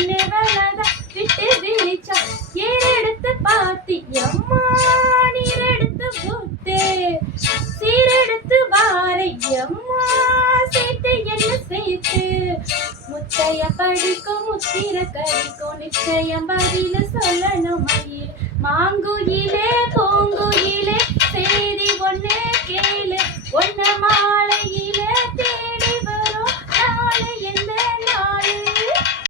கண்ணு வலத விட்டு விழிச்சா ஏறெடுத்து பாத்தி அம்மா நீரெடுத்து பூத்தே சீரெடுத்து வாரை அம்மா சேர்த்து என்ன சேர்த்து முத்தைய படிக்கும் முத்திர கடிக்கும் நிச்சயம் பதில சொல்லணும் மயில் மாங்குயிலே பூங்குயிலே செய்தி ஒண்ணு கேளு ஒன்ன மாலையில